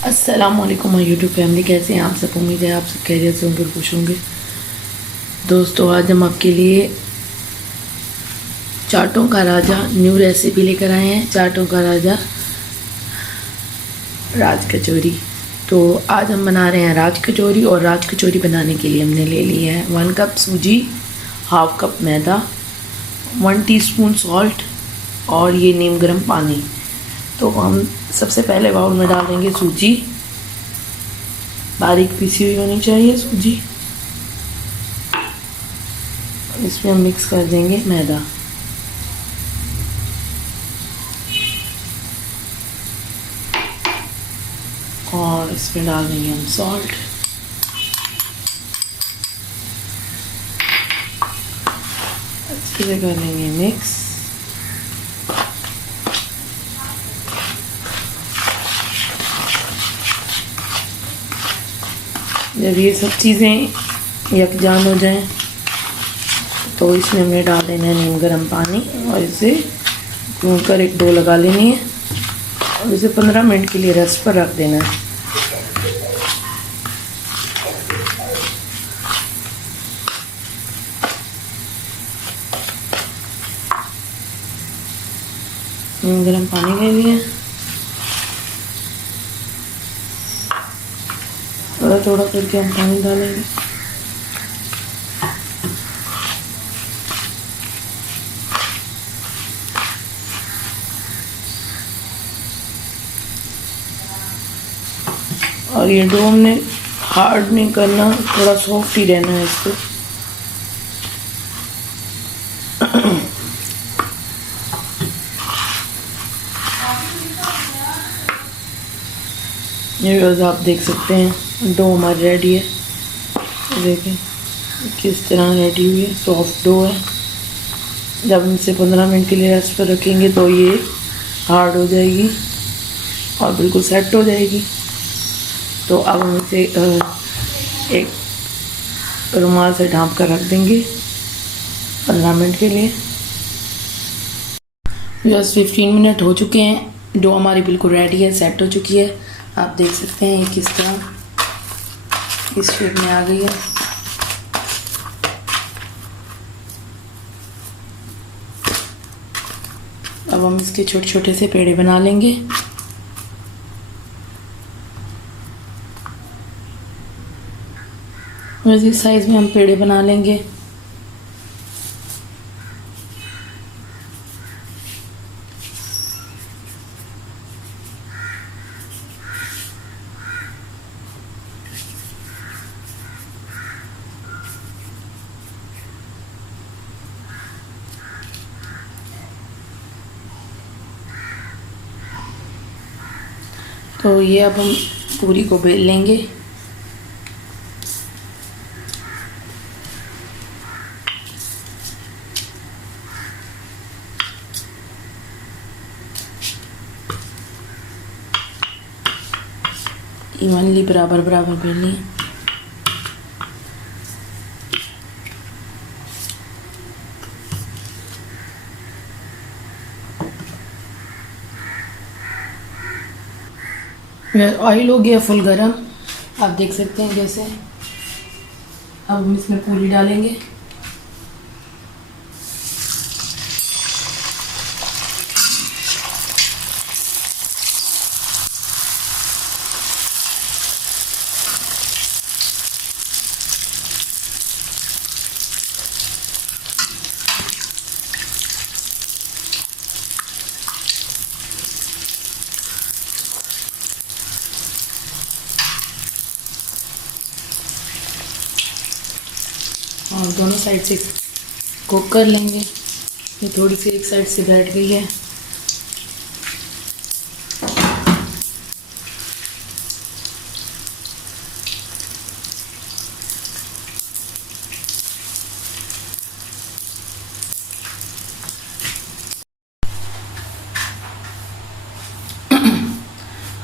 अस्सलामुअलैकुम my YouTube family, कैसे हैं आप सब। उम्मीद है आप सब खैरियत से होंगे, खुश होंगे। दोस्तों, आज हम आपके लिए चाटों का राजा न्यू रेसिपी लेकर आए हैं। चाटों का राजा राज कचौरी। तो आज हम बना रहे हैं राज कचौरी। और राज कचौरी बनाने के लिए हमने ले ली है 1 कप सूजी, हाफ कप मैदा, 1 टीस्पून सॉल्ट और ये नीम गर्म पानी। तो हम सबसे पहले बाउल में डाल देंगे सूजी। बारीक पीसी हुई होनी चाहिए सूजी। इसमें हम मिक्स कर देंगे मैदा। और इसमें डाल देंगे हम सॉल्ट। अच्छे से कर लेंगे मिक्स। जब ये सब चीज़ें यकजान हो जाएं तो इसमें हमने डाल देना है नीम गर्म पानी और इसे भून कर एक डो लगा लेनी है और इसे 15 मिनट के लिए रेस्ट पर रख देना है। नीम गर्म पानी ले लिया, थोड़ा थोड़ा करके हम पानी डालेंगे। और ये डो हमने हार्ड नहीं करना, थोड़ा सॉफ्ट ही रहना है इसको। ये बस आप देख सकते हैं डो हमारी रेडी है। देखें किस तरह रेडी हुई है, सॉफ्ट डो है। जब हम इसे 15 मिनट के लिए रेस्ट पर रखेंगे तो ये हार्ड हो जाएगी और बिल्कुल सेट हो जाएगी। तो अब हम इसे एक रुमाल से ढाँप कर रख देंगे 15 मिनट के लिए। बस 15 मिनट हो चुके हैं। डो हमारी बिल्कुल रेडी है, सेट हो चुकी है। आप देख सकते हैं ये किस तरह इस शेप में आ गई है। अब हम इसके छोटे छोटे से पेड़े बना लेंगे। वैसे साइज में हम पेड़े बना लेंगे। तो ये अब हम पूरी को बेल लेंगे। इवनली बराबर बराबर बेलनी है। ऑयल हो गया फुल गरम, आप देख सकते हैं कैसे। अब हम इसमें पूरी डालेंगे। और दोनों साइड से कुक कर लेंगे। ये थोड़ी सी एक साइड से बैठ गई है।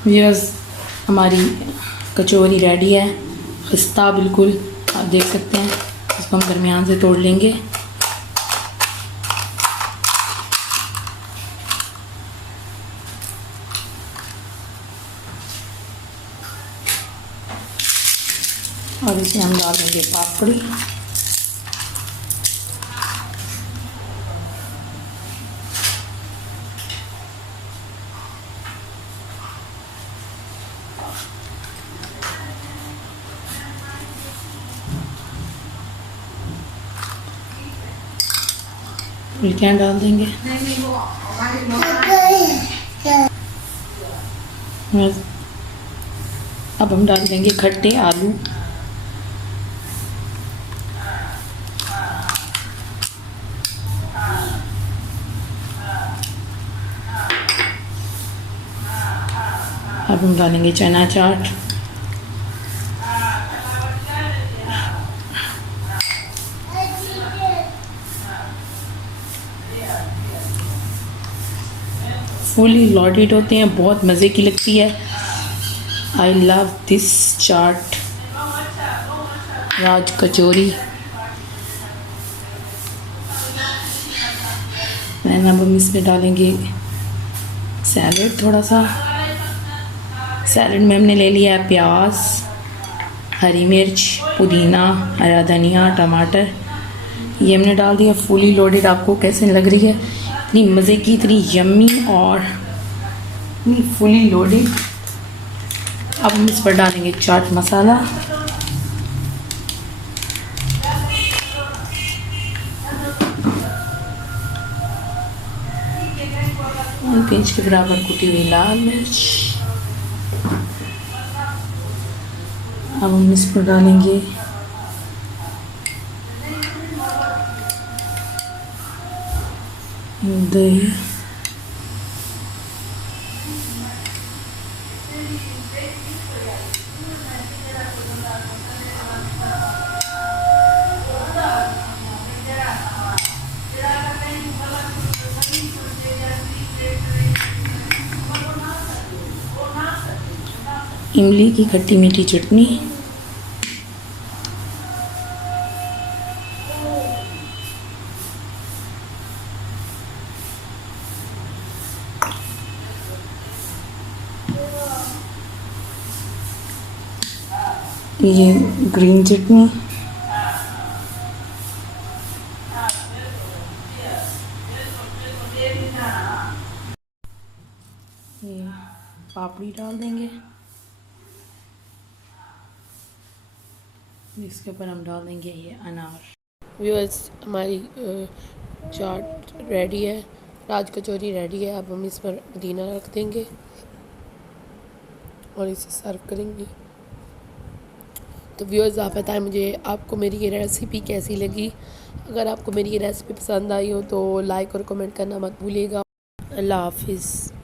व्यूअर्स, हमारी कचौरी रेडी है, खस्ता बिल्कुल। आप देख सकते हैं, इसको हम दरमियान से तोड़ लेंगे। और इसमें हम डाल देंगे पापड़ी। क्या डाल देंगे, अब हम डाल देंगे खट्टे आलू। अब हम डालेंगे चना चाट। फुली लॉडेड होते हैं, बहुत मज़े की लगती है। I love this chaat, Raj kachori. And अब हम इसमें डालेंगे सैलेड। थोड़ा सा सैलेड में हमने ले लिया है प्याज, हरी मिर्च, पुदीना, हरा धनिया, टमाटर, ये हमने डाल दिया। फुली लोडेड आपको कैसे लग रही है, इतनी मज़े की, इतनी यम्मी और इतनी फुली लोडेड। अब हम इस पर डालेंगे चाट मसाला, और पिंच के बराबर कुटी हुई लाल मिर्च। अब हम इस पर डालेंगे दही, इमली की खट्टी मीठी चटनी, ये ग्रीन चटनी, ये पापड़ी डाल देंगे। इसके ऊपर हम डाल देंगे ये अनार। व्यूअर्स, हमारी चाट रेडी है, राज कचौरी रेडी है। अब हम इस पर पुदीना रख देंगे और इसे सर्व करेंगे। तो व्यूअर्स, आप बताएं मुझे आपको मेरी ये रेसिपी कैसी लगी। अगर आपको मेरी ये रेसिपी पसंद आई हो तो लाइक और कमेंट करना मत भूलिएगा। अल्लाह हाफिज़।